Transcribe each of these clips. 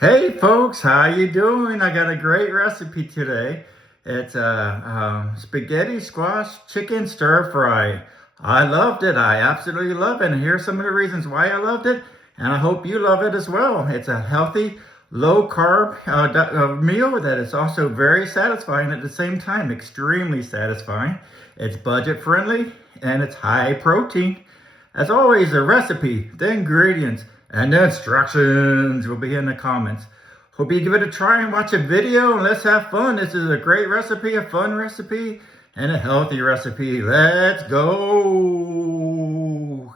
Hey folks, how you doing? I got a great recipe today. It's spaghetti squash chicken stir fry. I loved it. I absolutely love it. And here's some of the reasons why I loved it. And I hope you love it as well. It's a healthy, low carb meal that is also very satisfying at the same time. Extremely satisfying. It's budget friendly and it's high protein. As always, the recipe, the ingredients, and the instructions will be in the comments. Hope you give it a try and watch a video and let's have fun. This is a great recipe, a fun recipe, and a healthy recipe. Let's go.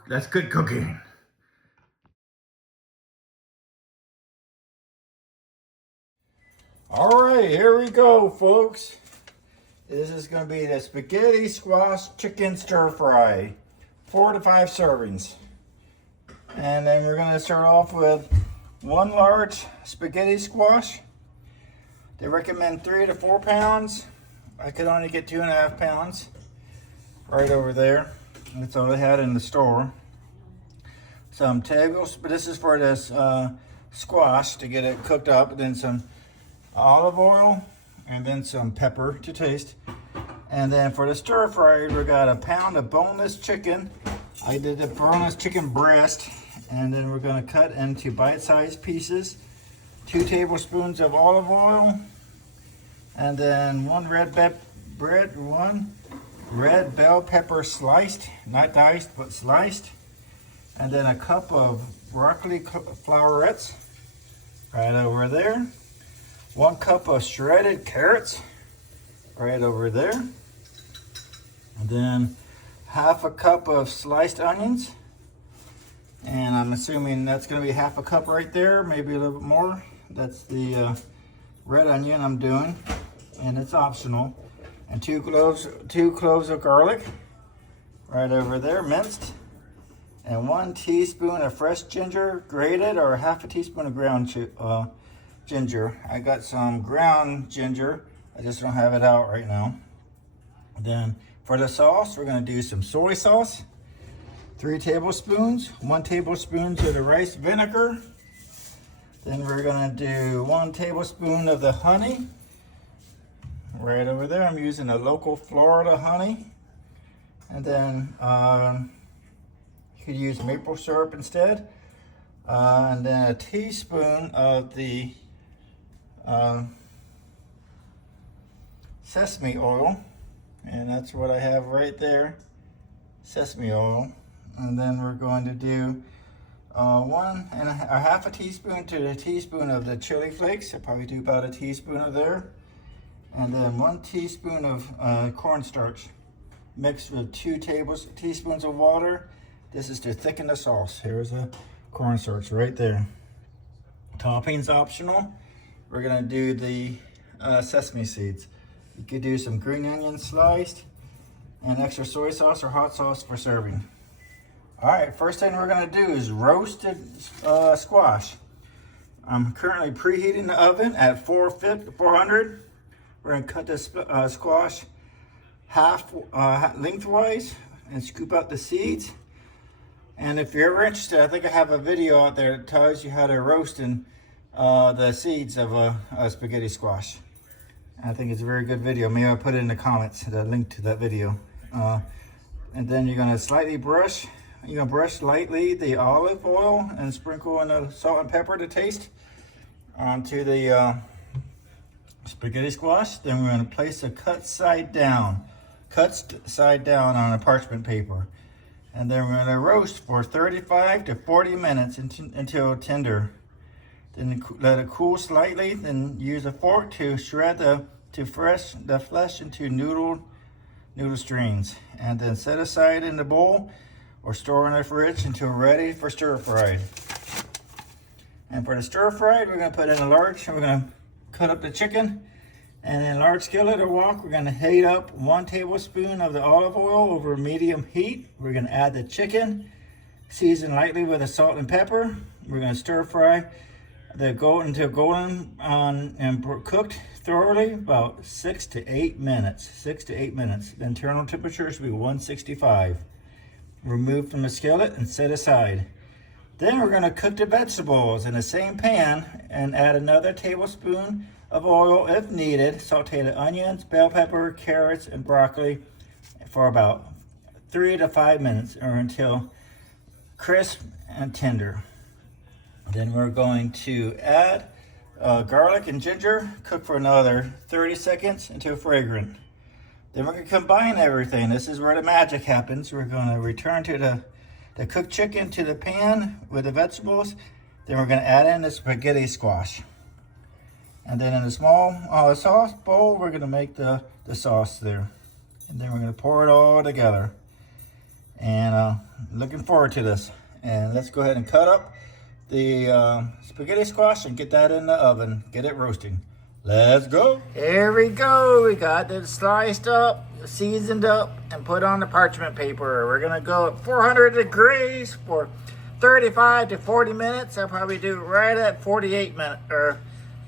That's good cooking. All right, here we go, folks. This is going to be the spaghetti squash chicken stir fry. 4 to 5 servings. And then we're going to start off with 1 large spaghetti squash. They recommend 3 to 4 pounds. I could only get 2.5 pounds right over there. That's all they had in the store. Some tables, but this is for this squash to get it cooked up. Then some olive oil and then some pepper to taste. And then for the stir fry, we got a pound of boneless chicken. I did the boneless chicken breast. And then we're going to cut into bite-sized pieces. 2 tablespoons of olive oil. And then 1 red bell pepper sliced, not diced, but sliced. And then a cup of broccoli flowerets right over there. 1 cup of shredded carrots right over there. And then half a cup of sliced onions. And I'm assuming that's going to be half a cup right there, maybe a little bit more. That's the red onion I'm doing, and it's optional. And 2 cloves of garlic right over there, minced. And 1 teaspoon of fresh ginger, grated, or half a teaspoon of ground ginger. I got some ground ginger. I just don't have it out right now. Then for the sauce, we're going to do some soy sauce. 3 tablespoons, 1 tablespoon of the rice vinegar. Then we're gonna do 1 tablespoon of the honey. Right over there, I'm using a local Florida honey. And then you could use maple syrup instead. And then a teaspoon of the sesame oil. And that's what I have right there, sesame oil. And then we're going to do 1.5 teaspoon to a teaspoon of the chili flakes. I'll probably do about a teaspoon of there. And then 1 teaspoon of cornstarch mixed with 2 teaspoons of water. This is to thicken the sauce. Here's the cornstarch right there. Toppings optional. We're gonna do the sesame seeds. You could do some green onion sliced and extra soy sauce or hot sauce for serving. All right, first thing we're gonna do is roasted squash. I'm currently preheating the oven at 400. We're gonna cut this squash half lengthwise and scoop out the seeds. And if you're ever interested, I think I have a video out there that tells you how to roast the seeds of a spaghetti squash. I think it's a very good video. Maybe I'll put it in the comments, the link to that video. And then you're gonna slightly brush. You're gonna brush lightly the olive oil and sprinkle in the salt and pepper to taste onto the spaghetti squash. Then we're gonna place it cut side down on a parchment paper. And then we're gonna roast for 35 to 40 minutes until tender. Then let it cool slightly, then use a fork to shred the flesh into noodle strings. And then set aside in the bowl or store in the fridge until ready for stir fried. And for the stir fried, we're gonna put in we're gonna cut up the chicken. And in a large skillet or wok, we're gonna heat up 1 tablespoon of the olive oil over medium heat. We're gonna add the chicken, season lightly with the salt and pepper. We're gonna stir fry until golden and cooked thoroughly, about 6 to 8 minutes. The internal temperature should be 165. Remove from the skillet and set aside. Then we're gonna cook the vegetables in the same pan and add another tablespoon of oil if needed. Saute the onions, bell pepper, carrots, and broccoli for about 3 to 5 minutes or until crisp and tender. Then we're going to add garlic and ginger, cook for another 30 seconds until fragrant. Then we're going to combine everything. This is where the magic happens. We're going to return to the cooked chicken to the pan with the vegetables. Then we're going to add in the spaghetti squash. And then in a small sauce bowl, we're going to make the sauce there. And then we're going to pour it all together. And looking forward to this. And let's go ahead and cut up the spaghetti squash and get that in the oven. Get it roasting. Let's go. Here we go. We got it sliced up, seasoned up, and put on the parchment paper. We're going to go at 400 degrees for 35 to 40 minutes. I'll probably do it right at 48 minutes or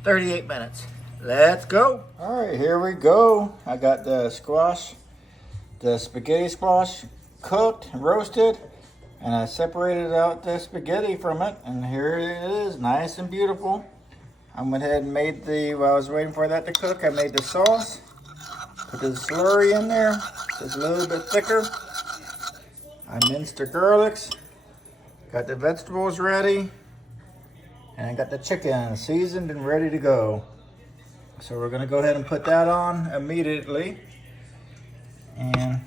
38 minutes. Let's go. All right, here we go. I got the spaghetti squash cooked and roasted, and I separated out the spaghetti from it, and here it is, nice and beautiful. I went ahead and made while I was waiting for that to cook, I made the sauce. Put the slurry in there, just a little bit thicker. I minced the garlics, got the vegetables ready, and I got the chicken seasoned and ready to go. So we're gonna go ahead and put that on immediately. And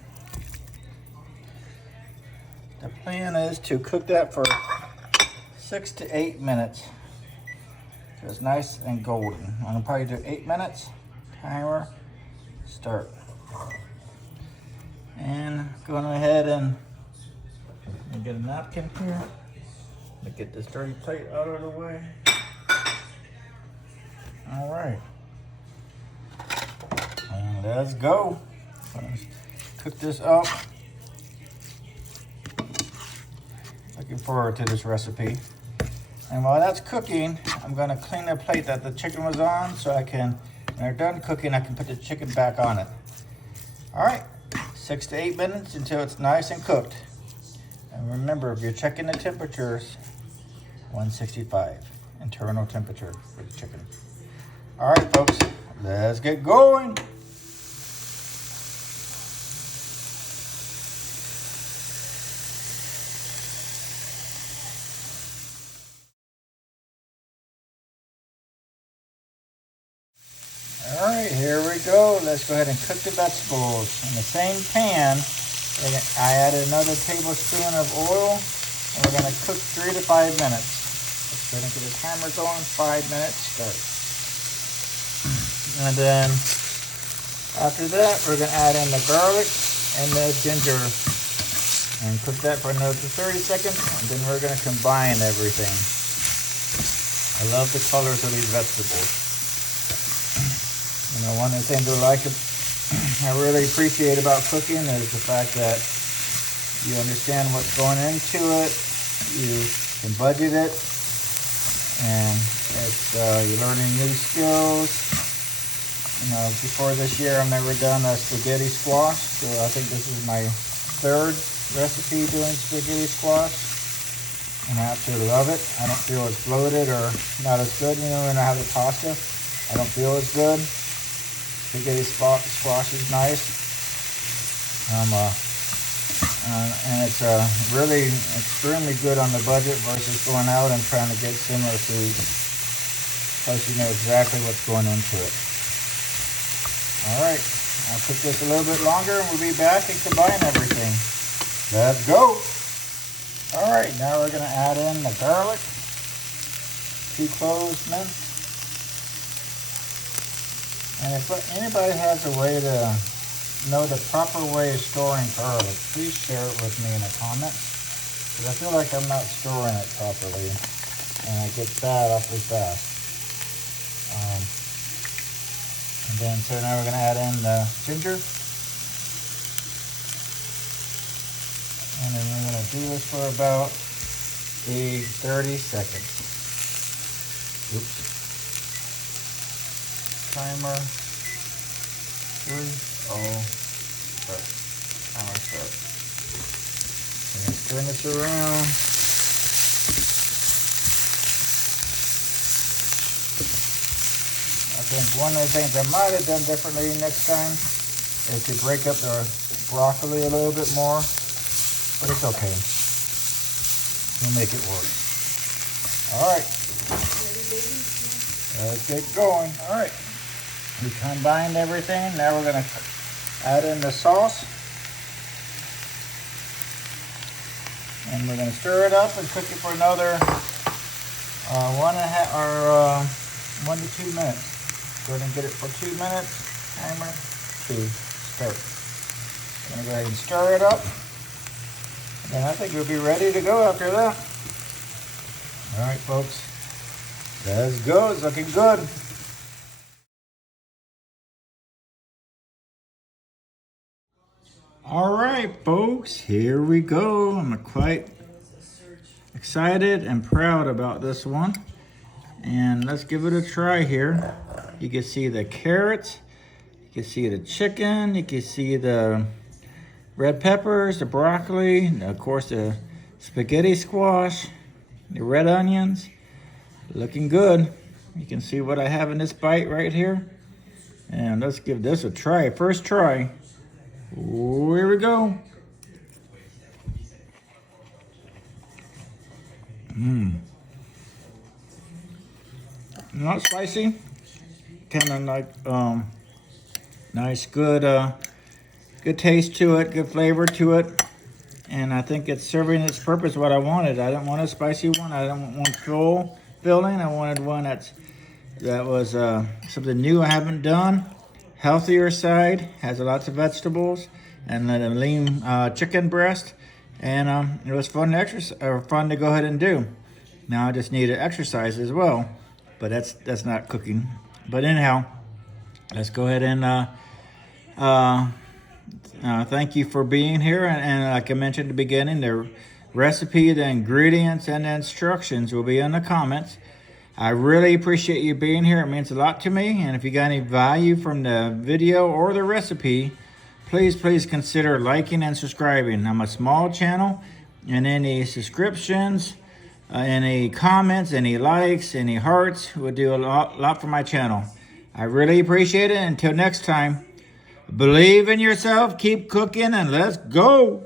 the plan is to cook that for 6 to 8 minutes. So it's nice and golden. I'm gonna probably do 8 minutes. Timer, start. And going ahead and get a napkin here. Let me get this dirty plate out of the way. All right. And let's go. Let's cook this up. Looking forward to this recipe. And while that's cooking, I'm gonna clean the plate that the chicken was on so I can, when they're done cooking, I can put the chicken back on it. All right, 6 to 8 minutes until it's nice and cooked. And remember, if you're checking the temperatures, 165 internal temperature for the chicken. All right, folks, let's get going. All right, here we go. Let's go ahead and cook the vegetables. In the same pan, I added another tablespoon of oil, and we're gonna cook 3 to 5 minutes. Let's go ahead and get the timer going, 5 minutes, start. And then after that, we're gonna add in the garlic and the ginger and cook that for another 30 seconds, and then we're gonna combine everything. I love the colors of these vegetables. You know, one of the things I really appreciate about cooking is the fact that you understand what's going into it, you can budget it, and you're learning new skills. You know, before this year, I've never done a spaghetti squash, so I think this is my 3rd recipe doing spaghetti squash, and I absolutely love it. I don't feel as bloated or not as good. You know, when I have the pasta, I don't feel as good. Spaghetti squash is nice. And it's really extremely good on the budget versus going out and trying to get similar foods. Plus you know exactly what's going into it. All right, I'll cook this a little bit longer and we'll be back and combine everything. Let's go. All right, now we're gonna add in the garlic, 2 cloves minced. And if anybody has a way to know the proper way of storing garlic, please share it with me in the comments. Because I feel like I'm not storing it properly and it gets bad awfully fast. And then, so now we're going to add in the ginger. And then we're going to do this for about 30 seconds. Oops. Timer 3, start. Timer start. Let's turn this around. I think one of the things I might have done differently next time is to break up the broccoli a little bit more, but it's okay. We'll make it work. All right. Let's get going. All right. We combined everything. Now we're gonna add in the sauce. And we're gonna stir it up and cook it for another 1 to 2 minutes. Go ahead and get it for 2 minutes. Timer 2, start. I'm gonna go ahead and stir it up. And I think we'll be ready to go after that. All right, folks, let's go. It's looking good. All right, folks, here we go. I'm quite excited and proud about this one. And let's give it a try here. You can see the carrots, you can see the chicken, you can see the red peppers, the broccoli, and of course the spaghetti squash, the red onions. Looking good. You can see what I have in this bite right here. And let's give this a try. First try. Here we go. Not spicy. Kind of like nice, good taste to it, good flavor to it. And I think it's serving its purpose, what I wanted. I didn't want a spicy one. I didn't want one filling. I wanted one that was something new I haven't done. Healthier side, has lots of vegetables, and then a lean chicken breast. And it was fun to go ahead and do. Now I just need to exercise as well, but that's not cooking. But anyhow, let's go ahead and thank you for being here. And like I mentioned at the beginning, the recipe, the ingredients, and the instructions will be in the comments. I really appreciate you being here. It means a lot to me. And if you got any value from the video or the recipe, please consider liking and subscribing. I'm a small channel, and any subscriptions, any comments, any likes, any hearts would do a lot for my channel. I really appreciate it. Until next time, believe in yourself, keep cooking, and let's go.